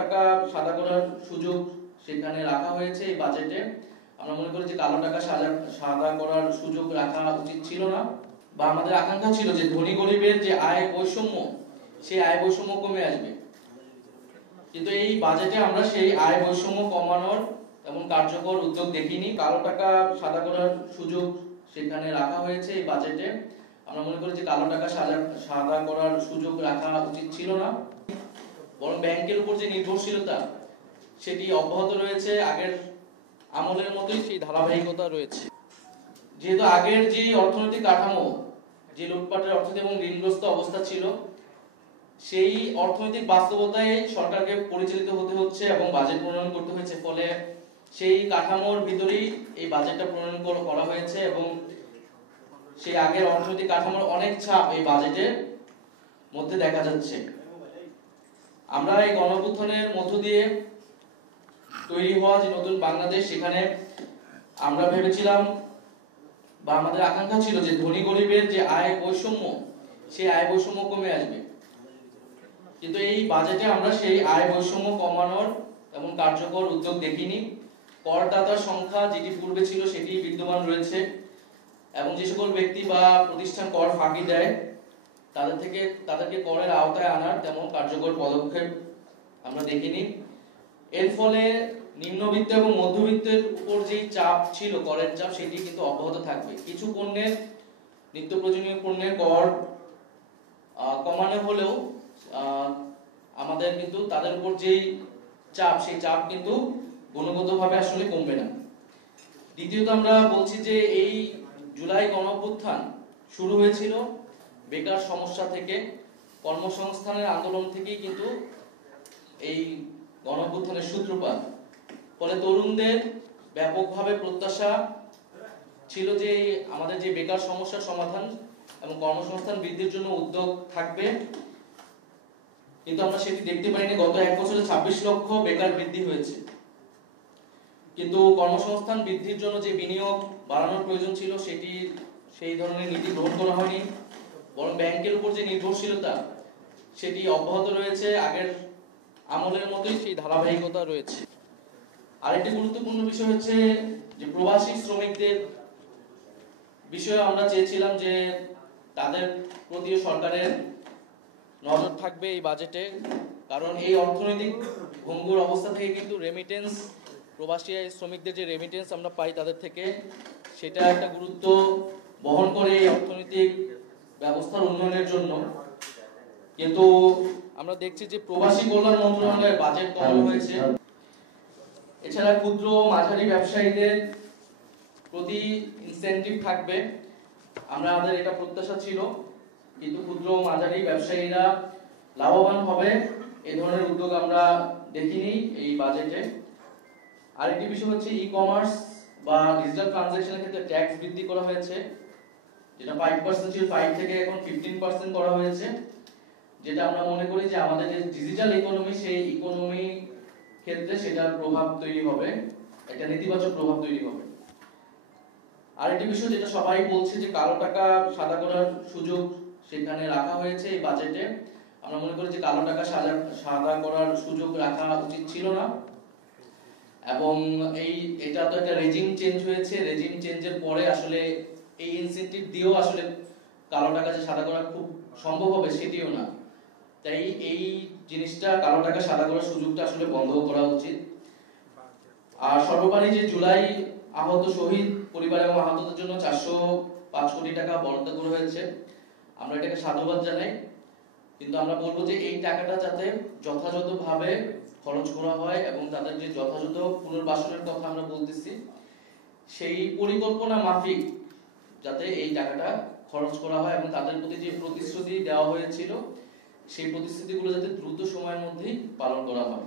টাকা সাদা করার সুযোগ সেখানে রাখা হয়েছে এই বাজেটে। আমরা মনে করি যে কালো টাকা সাদা করার সুযোগ রাখা উচিত ছিল না, বা আমাদের আকাঙ্ক্ষা ছিল যে ধনী গরিবের যে আয় বৈষম্য, সেই আয় বৈষম্য কমে আসবে। কিন্তু এই বাজেটে আমরা সেই আয় বৈষম্য কমানোর এমন কার্যকর উদ্যোগ দেখিনি। কালো টাকা সাদা করার সুযোগ সেখানে রাখা হয়েছে এই বাজেটে। আমরা মনে করি যে কালো টাকা সাদা করার সুযোগ রাখা উচিত ছিল না, বরং ব্যাংকের উপর যে নির্ভরশীলতা সেটি অব্যাহত রয়েছে, আগের আমলের মতোই সেই ধারাবাহিকতা রয়েছে। যেহেতু আগের যে অর্থনৈতিক কাঠামো, যে লুটপাটের অর্থনীতি এবং ঋণগ্রস্ত অবস্থা ছিল, সেই অর্থনৈতিক বাস্তবতায় সরকারকে পরিচালিত হতে হচ্ছে এবং বাজেট প্রণয়ন করতে হয়েছে। ফলে সেই কাঠামোর ভিতরেই এই বাজেটটা প্রণয়ন করা হয়েছে এবং সেই আগের অর্থনৈতিক কাঠামোর অনেক ছাপ এই বাজেটের মধ্যে দেখা যাচ্ছে। আমরা এই গণঅভ্যুত্থানের মধ্য দিয়ে তৈরি হওয়া যে নতুন বাংলাদেশ, সেখানে আমরা ভেবেছিলাম বা আমাদের আকাঙ্ক্ষা ছিল যে ধনী গরিবের যে আয় বৈষম্য, সেই আয় বৈষম্য কমে আসবে। কিন্তু এই বাজেটে আমরা সেই আয় বৈষম্য কমানোর এমন কার্যকর উদ্যোগ দেখিনি। করদাতার সংখ্যা যেটি পূর্বে ছিল সেটি বিদ্যমান রয়েছে এবং যে সকল ব্যক্তি বা প্রতিষ্ঠান কর ফাঁকি দেয় তাদেরকে করের আওতায় আনার তেমন কার্যকর পদক্ষেপ আমরা দেখিনি। এর ফলে নিম্নবিত্ত এবং মধ্যবিত্তের উপর যে চাপ ছিল, করের চাপ, সেটি কিন্তু অব্যাহত থাকবে। কিছু পণ্যের, নিত্য প্রয়োজনীয় পণ্যের কর কমানো হলেও আমাদের কিন্তু তাদের উপর যেই চাপ, সেই চাপ কিন্তু গুণগতভাবে আসলে কমবে না। দ্বিতীয়ত আমরা বলছি যে এই জুলাই গণঅভ্যুত্থান শুরু হয়েছিল বেকার সমস্যা থেকে, কর্মসংস্থানের আন্দোলন থেকেই কিন্তু এই গণঅভ্যুত্থানের সূত্রপাত। ফলে তরুণদের ব্যাপকভাবে প্রত্যাশা ছিল যে আমাদের যে বেকার সমস্যার সমাধান এবং কর্মসংস্থান বৃদ্ধির জন্য উদ্যোগ থাকবে, কিন্তু আমরা সেটি দেখতে পাইনি। গত এক বছরে 26 লক্ষ বেকার বৃদ্ধি হয়েছে, কিন্তু কর্মসংস্থান বৃদ্ধির জন্য যে বিনিয়োগ বাড়ানোর প্রয়োজন ছিল সেটি সেই ধরনের নীতি গ্রহণ করা হয়নি, বরং ব্যাংকের উপর যে নির্ভরশীলতা সেটি অব্যাহত রয়েছে, আগের আমলের মতোই সেই ধারাবাহিকতা রয়েছে। আরেকটি গুরুত্বপূর্ণ বিষয় হচ্ছে যে প্রবাসী শ্রমিকদের বিষয়ে আমরা চেয়েছিলাম যে তাদের প্রতিও সরকারের নজর থাকবে এই বাজেটে, কারণ এই অর্থনৈতিক ভঙ্গুর অবস্থা থেকে কিন্তু রেমিটেন্স, প্রবাসী শ্রমিকদের যে রেমিটেন্স আমরা পাই তাদের থেকে, সেটা একটা গুরুত্ব বহন করে এই অর্থনৈতিক ব্যবস্থার উন্নয়নের জন্য। কিন্তু আমরা দেখছি যে প্রবাসী কল্যাণ মন্ত্রণালয়ের বাজেট কমানো হয়েছে। এছাড়া ক্ষুদ্র মাঝারি ব্যবসায়ীদের প্রতি ইনসেনটিভ থাকবে, আমাদের এটা প্রত্যাশা ছিল, কিন্তু ক্ষুদ্র মাঝারি ব্যবসায়ীরা লাভবান হবে এই ধরনের উদ্যোগ আমরা দেখিনি এই বাজেটে। আরেকটি বিষয় হচ্ছে ই কমার্স বা ডিজিটাল ট্রানজাকশনের ক্ষেত্রে ট্যাক্স বৃদ্ধি করা হয়েছে, যেটা 5% ছিল 5 থেকে এখন 15% করা হয়েছে, যেটা আমরা মনে করি যে আমাদের যে ডিজিটাল ইকোনমি, সেই ইকোনমি ক্ষেত্রে সেটার প্রভাব তৈরি হবে, একটা নেতিবাচক প্রভাব তৈরি হবে। আরেকটি বিষয় যেটা সবাই বলছে যে কালো টাকা সাদা করার সুযোগ সেখানে রাখা হয়েছে এই বাজেটে। আমরা মনে করি যে কালো টাকা সাদা করার সুযোগ রাখা উচিত ছিল না, এবং এটা তো একটা রেজিম চেঞ্জ হয়েছে, রেজিম চেঞ্জের পরে আসলে এই ইনসেনটিভ দিয়েও আসলে কালো টাকা যে সাদা করা খুব সম্ভব হবে সেটিও না। তাই এই জিনিসটা, কালো টাকা সাদা করার সুযোগটা আসলে বন্ধ করা উচিত। আর সর্বোপরি যে জুলাই আহত শহীদ পরিবার এবং আহতদের জন্য 405 কোটি টাকা বরাদ্দ করা হয়েছে, আমরা এটাকে সাধুবাদ জানাই, কিন্তু আমরা বলবো যে এই টাকাটা যাতে যথাযথভাবে খরচ করা হয় এবং তাদের যে যথাযথ পুনর্বাসনের কথা আমরা বলতেছি, সেই পরিকল্পনা মাফিক যাতে এই টাকাটা খরচ করা হয় এবং তাদের প্রতি যে প্রতিশ্রুতি দেওয়া হয়েছিল সেই প্রতিশ্রুতিগুলো যাতে দ্রুত সময়ের মধ্যেই পালন করা হয়।